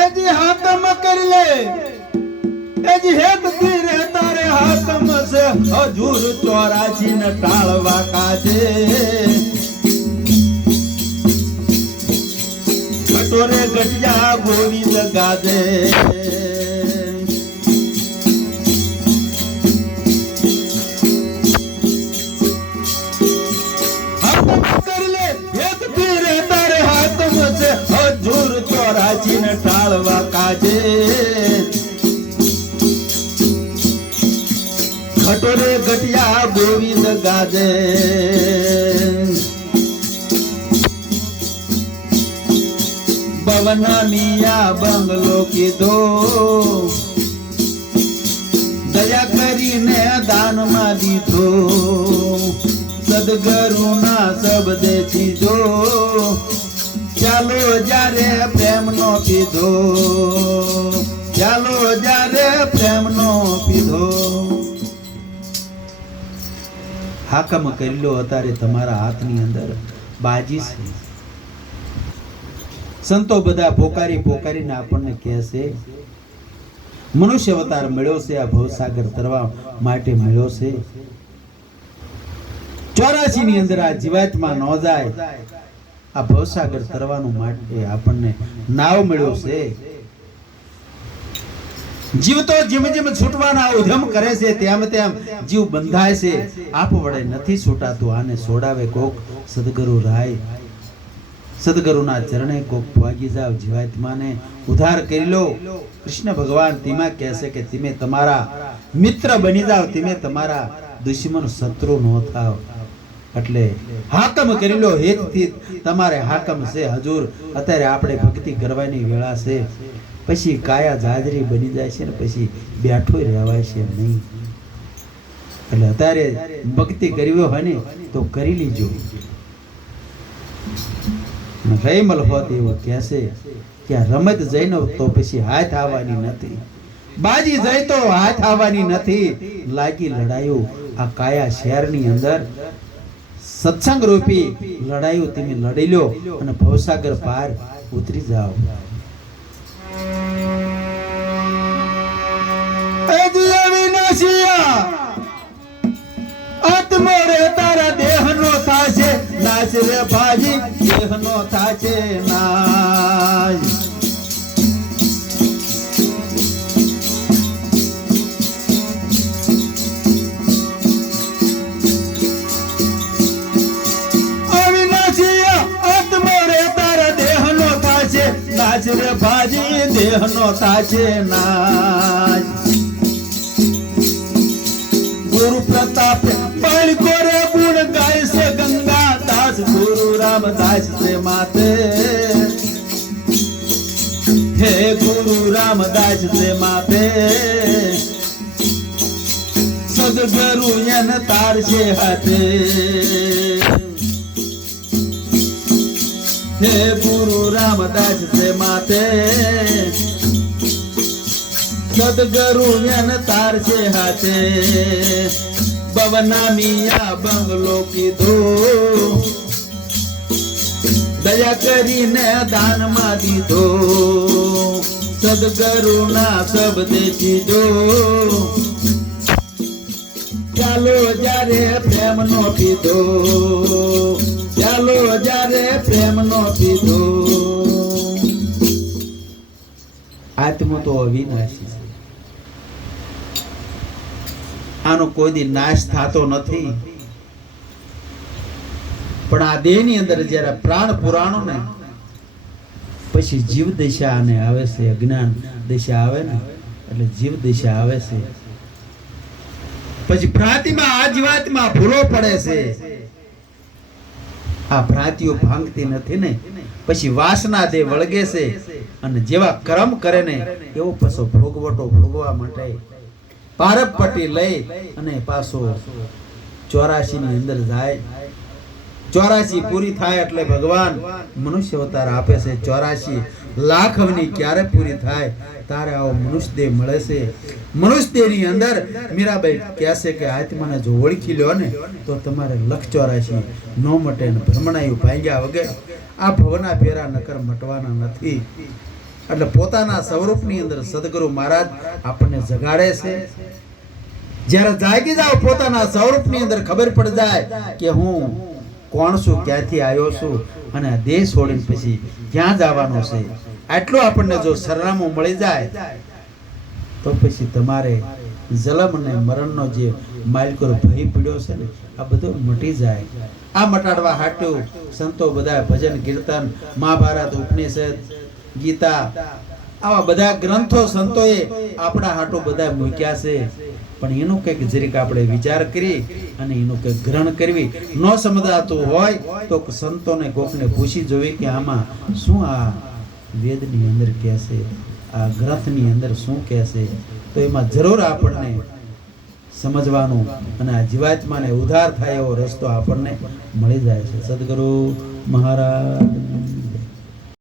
એજી હાથમ કરી લે, એજી હેત થી રે તારે હાથમ છે હજુર 84 ને ટાળવા કાજે ઘટોરે ઘટિયા ગોવિંદ ગાજે હજુર 84 ને ટાળવા કાજે ઘટોરે ઘટિયા ગોવિંદ ગાજે બવના મિયા બંગલો કીધો દયા કરીને દાનમાં દીધો સદગરુના શબ્દે ચીધો ચાલો જ્યારે પ્રેમ નો પીધો ચાલો જ્યારે પ્રેમ નો પીધો હાકમ કરી લો અત્યારે તમારા હાથની અંદર બાજી છે સંતો બધા પોકારી પોકારીને આપણને કહે છે મનુષ્ય અવતાર મળ્યો છે આ ભવસાગર તરવા માટે મળ્યો છે 84 ની અંદર આ જીવાતમાં ન જાય આ ભવસાગર તરવાનું માટે આપણને નાવ મળ્યો છે જીવ તો જેમ જેમ છૂટવાના ઉધમ કરે છે તેમ તેમ જીવ બંધાય છે આપ વડે નથી છૂટાતું આને છોડાવે કોક સદગુરુ રાય સદગુરુના ચરણે કોક ભાગી જાવ જીવાત્માને ઉદ્ધાર કરી લો કૃષ્ણ ભગવાન તેમાં કહે છે કે તમે તમારા મિત્ર બની જાવ તમે તમારા દુશ્મન શત્રુ ન થાવ એટલે હાકમ કરી લો હેતથી તમારે હાકમ છે હજુર અત્યારે આપણે ભક્તિ કરવાની વેળા છે પછી કાયા જાજરી બની જાય છે ને પછી બેઠો રહેવાય છે નહીં એટલે અત્યારે ભક્તિ કરવી હોય ને તો કરી લીજો રૈમલ હોત એવું કહેશે કે રમત જઈને તો પછી હાથ આવવાની નથી બાજી જઈ તો હાથ આવવાની નથી લાગી લડાયો આ કાયા શહેરની અંદર સત્સંગ રૂપી લડાઈઓ તમે લડી લો અને ભવસાગર પાર ઉતરી જાઓ આત્મો રે તારા દેહનો થાશે નાશ રે ભાજી દેહનો થાશે નાશ નાચ રે ભાજી દેહનો થાશે નાચ ગુરુ પ્રતાપ બાળકો રે ગુણ ગાય છે ગંગા દાસ ગુરુ રામદાસ સે માતે હે ગુરુ રામદાસ સે માતે સદગુરુ એન તાર છે હાથે હે ગુરુ રામદાસ સે માતે સદગુરુ એન તાર છે હાથે બવના મિયા બંગલો કીધો દયા કરીને દાનમાં દીધો સદગુરુના શબ્દે દીધો ચાલો જ્યારે પ્રેમ નો પીધો ચાલો જ્યારે પ્રેમ નો પીધો આત્મા તો અવિનાશી છે આનો કોઈ દી નાશ થતો નથી પણ આ દેહ ની અંદર જ્યારે પ્રાણ પુરાણો ને પછી જીવ દશા આને આવે છે અજ્ઞાન દશા આવે ને એટલે જીવ દશા આવે છે પછી ભ્રાંતિમાં આ જીવાતમાં ભૂલો પડે છે આ ભ્રાંતિઓ ભાંગતી નથી ને પછી વાસના દે વળગે છે અને જેવા કર્મ કરે ને એવો પાછો ભોગવટો ભોગવા માટે પારપટ્ટી લઈ અને પાછો 84 ની અંદર જાય 84 પૂરી થાય એટલે ભગવાન મનુષ્ય અવતાર આપે છે. 84 લાખ અવની ક્યારે પૂરી થાય તારે આવો મનુષ્ય દેહ મળે છે. મનુષ્ય દેહની અંદર મીરાબાઈ કહેશે કે આત્માને જો ઓળખી લ્યો ને તો તમારે 184 નો મટે ને ભ્રમણાયું ભાંગ્યા વગર આ ભવના ફેરા નકર મટવાના નથી. એટલે પોતાના સ્વરૂપની અંદર સદગુરુ મહારાજ આપણને જગાડે છે. જ્યારે જાગી જાવ પોતાના સ્વરૂપની અંદર ખબર પડી જાય કે હું કોણ છું, ક્યાંથી આવ્યો છું અને આ દેહ છોડીને પછી ક્યાં જવાનો છે, આટલું આપણને જો સરનામું મળી જાય તો પછી તમારે જન્મ અને મરણનો જે માલિકો ભય પીડ્યો છે ને આ બધો મટી જાય. આ મટાડવા હાટું સંતો બધા ભજન કીર્તન મહાભારત ઉપનિષદ ગીતા આવા બધા ગ્રંથો સંતોએ આપણા હાટું બધા મૂક્યા છે. પણ એનું કંઈક જરીક આપણે વિચાર કરી અને એનું કંઈક ગ્રહણ કરવી ન સમજાતું હોય તો સંતોને કોકને પૂછી જોવી કે આમાં શું આ વેદની અંદર કહે છે, આ ગ્રંથની અંદર શું કહે છે. તો એમાં જરૂર આપણને સમજવાનું અને આ જીવાત્માને ઉદ્ધાર થાય એવો રસ્તો આપણને મળી જાય છે. સદગુરુ મહારાજ